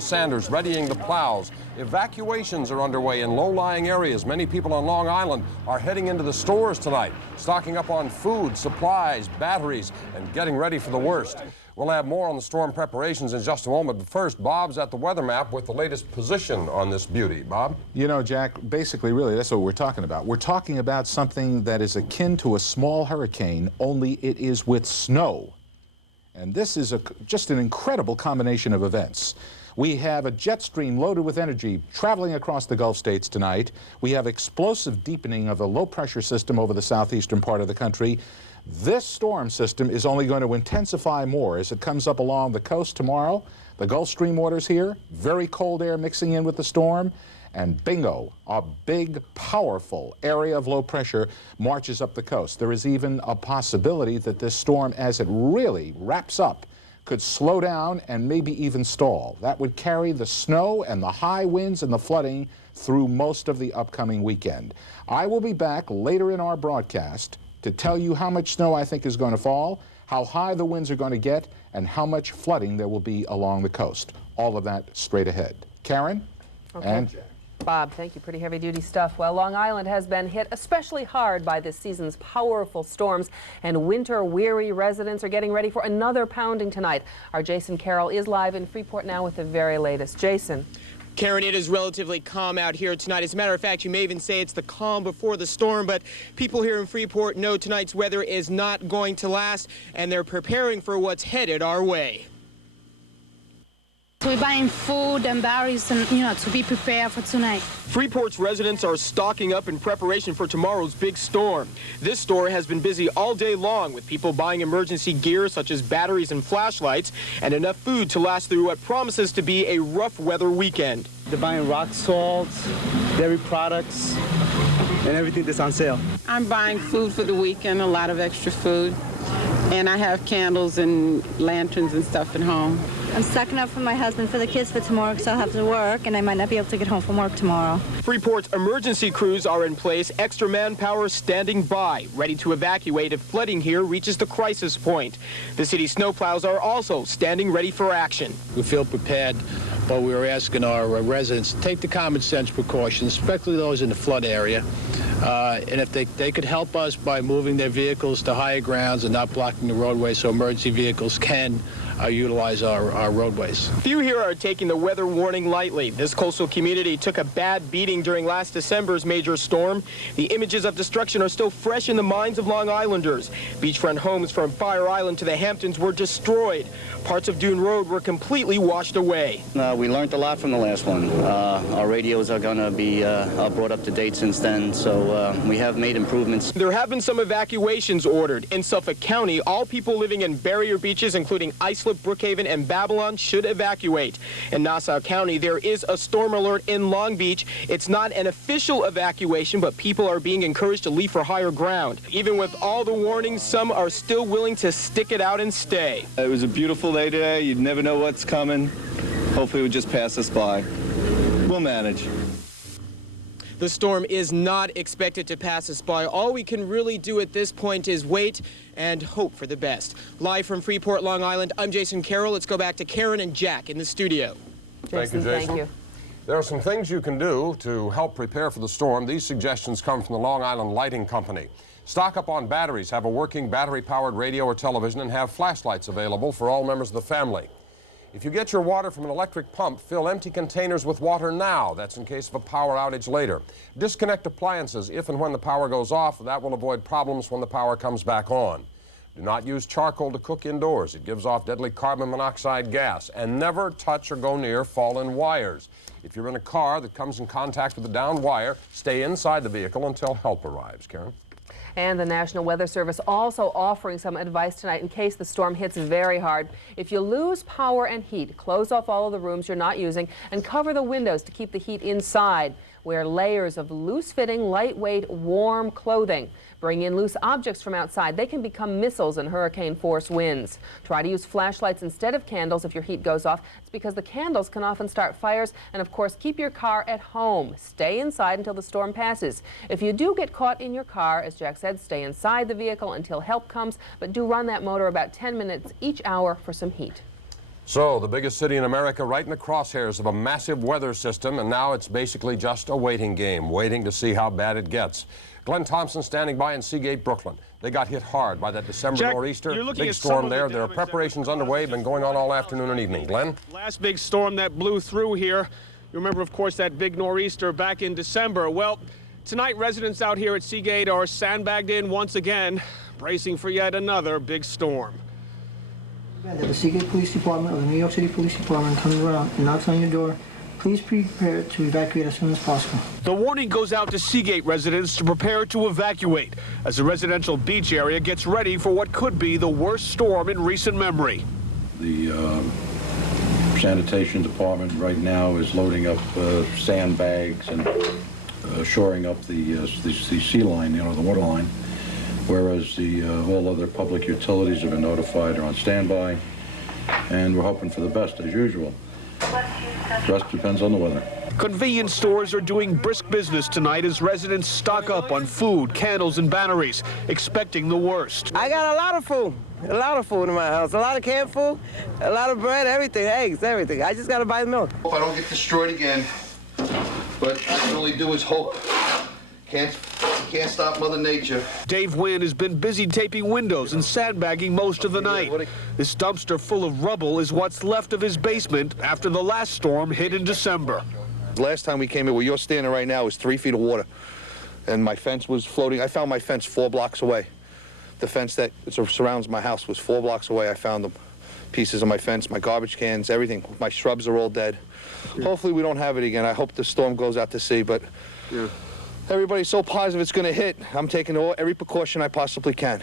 Sanders readying the plows. Evacuations are underway in low-lying areas. Many people on Long Island are heading into the stores tonight, stocking up on food, supplies, batteries, and getting ready for the worst. We'll have more on the storm preparations in just a moment, but first, Bob's at the weather map with the latest position on this beauty. Bob? You know, Jack, basically, really, that's what we're talking about. We're talking about something that is akin to a small hurricane, only it is with snow. And this is just an incredible combination of events. We have a jet stream loaded with energy traveling across the Gulf states tonight. We have explosive deepening of a low-pressure system over the southeastern part of the country. This storm system is only going to intensify more as it comes up along the coast tomorrow. The Gulf Stream waters here, very cold air mixing in with the storm, and bingo, a big, powerful area of low pressure marches up the coast. There is even a possibility that this storm, as it really wraps up, could slow down and maybe even stall. That would carry the snow and the high winds and the flooding through most of the upcoming weekend. I will be back later in our broadcast to tell you how much snow I think is going to fall, how high the winds are going to get, and how much flooding there will be along the coast. All of that straight ahead. Karen and Jack. Bob, thank you. Pretty heavy-duty stuff. Well, Long Island has been hit especially hard by this season's powerful storms, and winter-weary residents are getting ready for another pounding tonight. Our Jason Carroll is live in Freeport now with the very latest. Jason. Karen, it is relatively calm out here tonight. As a matter of fact, you may even say it's the calm before the storm, but people here in Freeport know tonight's weather is not going to last, and they're preparing for what's headed our way. We're buying food and batteries and, to be prepared for tonight. Freeport's residents are stocking up in preparation for tomorrow's big storm. This store has been busy all day long with people buying emergency gear such as batteries and flashlights and enough food to last through what promises to be a rough weather weekend. They're buying rock salt, dairy products, and everything that's on sale. I'm buying food for the weekend, a lot of extra food, and I have candles and lanterns and stuff at home. I'm stocking up for my husband for the kids for tomorrow because I'll have to work and I might not be able to get home from work tomorrow. Freeport's emergency crews are in place, extra manpower standing by, ready to evacuate if flooding here reaches the crisis point. The city snowplows are also standing ready for action. We feel prepared, but we are asking our residents to take the common sense precautions, especially those in the flood area. And if they could help us by moving their vehicles to higher grounds and not blocking the roadway so emergency vehicles can utilize our roadways. Few here are taking the weather warning lightly. This coastal community took a bad beating during last December's major storm. The images of destruction are still fresh in the minds of Long Islanders. Beachfront homes from Fire Island to the Hamptons were destroyed. Parts of Dune Road were completely washed away. We learned a lot from the last one. Our radios are going to be brought up to date since then, so we have made improvements. There have been some evacuations ordered. In Suffolk County, all people living in barrier beaches, including Islip, Brookhaven, and Babylon, should evacuate. In Nassau County, there is a storm alert in Long Beach. It's not an official evacuation, but people are being encouraged to leave for higher ground. Even with all the warnings, some are still willing to stick it out and stay. It was a beautiful day today. You'd never know what's coming. Hopefully it would just pass us by. We'll manage. The storm is not expected to pass us by. All we can really do at this point is wait and hope for the best. Live from Freeport, Long Island, I'm Jason Carroll. Let's go back to Karen and Jack in the studio. Thank you, Jason. Thank you. There are some things you can do to help prepare for the storm. These suggestions come from the Long Island Lighting Company. Stock up on batteries, have a working battery-powered radio or television, and have flashlights available for all members of the family. If you get your water from an electric pump, fill empty containers with water now. That's in case of a power outage later. Disconnect appliances if and when the power goes off. That will avoid problems when the power comes back on. Do not use charcoal to cook indoors. It gives off deadly carbon monoxide gas. And never touch or go near fallen wires. If you're in a car that comes in contact with a downed wire, stay inside the vehicle until help arrives. Karen? And the National Weather Service also offering some advice tonight in case the storm hits very hard. If you lose power and heat, close off all of the rooms you're not using and cover the windows to keep the heat inside. Wear layers of loose-fitting, lightweight, warm clothing. Bring in loose objects from outside. They can become missiles in hurricane-force winds. Try to use flashlights instead of candles if your heat goes off. It's because the candles can often start fires. And of course, keep your car at home. Stay inside until the storm passes. If you do get caught in your car, as Jack said, stay inside the vehicle until help comes. But do run that motor about 10 minutes each hour for some heat. So, the biggest city in America right in the crosshairs of a massive weather system, and now it's basically just a waiting game, waiting to see how bad it gets. Glenn Thompson standing by in Seagate, Brooklyn. They got hit hard by that December nor'easter. Big storm there. There are preparations underway, been going on all afternoon and evening. Glenn? Last big storm that blew through here. You remember, of course, that big nor'easter back in December. Well, tonight residents out here at Seagate are sandbagged in once again, bracing for yet another big storm. That the Seagate Police Department or the New York City Police Department comes around and knocks on your door, please prepare to evacuate as soon as possible. The warning goes out to Seagate residents to prepare to evacuate as the residential beach area gets ready for what could be the worst storm in recent memory. The sanitation department right now is loading up sandbags and shoring up the sea line, the water line, whereas all other public utilities have been notified, are on standby, and we're hoping for the best as usual. The rest depends on the weather. Convenience stores are doing brisk business tonight as residents stock up on food, candles, and batteries, expecting the worst. I got a lot of food in my house, a lot of canned food, a lot of bread, everything, eggs, everything. I just got to buy the milk. Hope I don't get destroyed again, but I can only do is hope. Can't stop Mother Nature. Dave Wynn has been busy taping windows and sandbagging most of the night. This dumpster full of rubble is what's left of his basement after the last storm hit in December. Last time we came in where you're standing right now was 3 feet of water, and my fence was floating. I found my fence 4 blocks away. The fence that surrounds my house was 4 blocks away. I found them. Pieces of my fence, my garbage cans, everything. My shrubs are all dead. Yeah. Hopefully we don't have it again. I hope the storm goes out to sea, but yeah. Everybody's so positive it's going to hit. I'm taking every precaution I possibly can.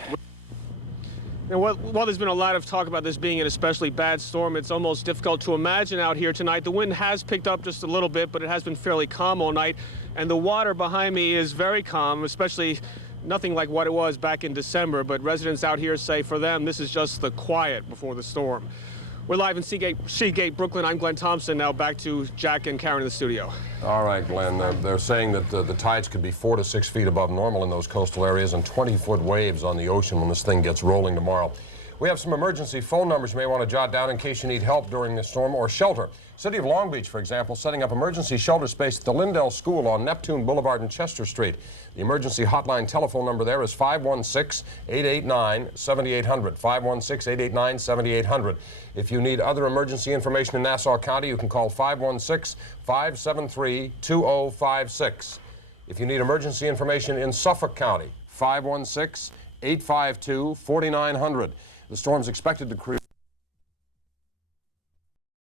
And while there's been a lot of talk about this being an especially bad storm, it's almost difficult to imagine out here tonight. The wind has picked up just a little bit, but it has been fairly calm all night. And the water behind me is very calm, especially nothing like what it was back in December. But residents out here say for them, this is just the quiet before the storm. We're live in Seagate, Brooklyn. I'm Glenn Thompson. Now back to Jack and Karen in the studio. All right, Glenn. They're saying that the tides could be 4 to 6 feet above normal in those coastal areas and 20-foot waves on the ocean when this thing gets rolling tomorrow. We have some emergency phone numbers you may want to jot down in case you need help during this storm or shelter. City of Long Beach, for example, setting up emergency shelter space at the Lindell School on Neptune Boulevard and Chester Street. The emergency hotline telephone number there is 516-889-7800, 516-889-7800. If you need other emergency information in Nassau County, you can call 516-573-2056. If you need emergency information in Suffolk County, 516-852-4900. The storm's expected to create